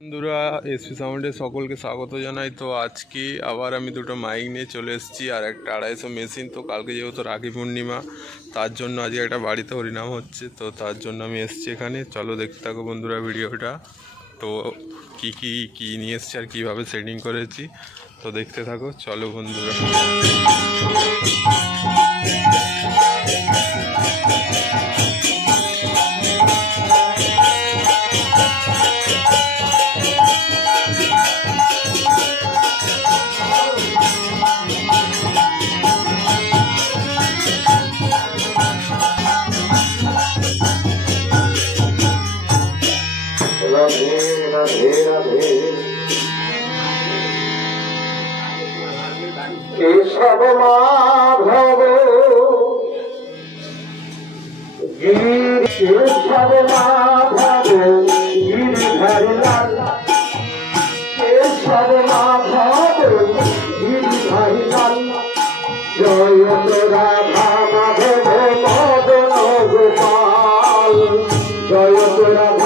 বন্ধুরা এসপি সাউন্ডে সকলকে স্বাগত জানাই। তো আজকে আবার আমি দুটো মাইক নিয়ে চলে এসেছি আর একটা 250 মেশিন। তো কালকে যেহেতু রাখি পূর্ণিমা, তার জন্য আজকে একটা বাড়িতে হরিনাম হচ্ছে, তো তার জন্য আমি এসেছি এখানে। চলো দেখতে থাকো বন্ধুরা ভিডিওটা। তো কি নিয়ে এসেছি আর কীভাবে সেটিং করেছি তো দেখতে থাকো। চলো বন্ধুরা। राधे राधे राधे केशव माधव केशव माधव गिरिधर लाल केशव माधव गिरिधर लाल जय राधा माधव मदन गोपाल जय राधा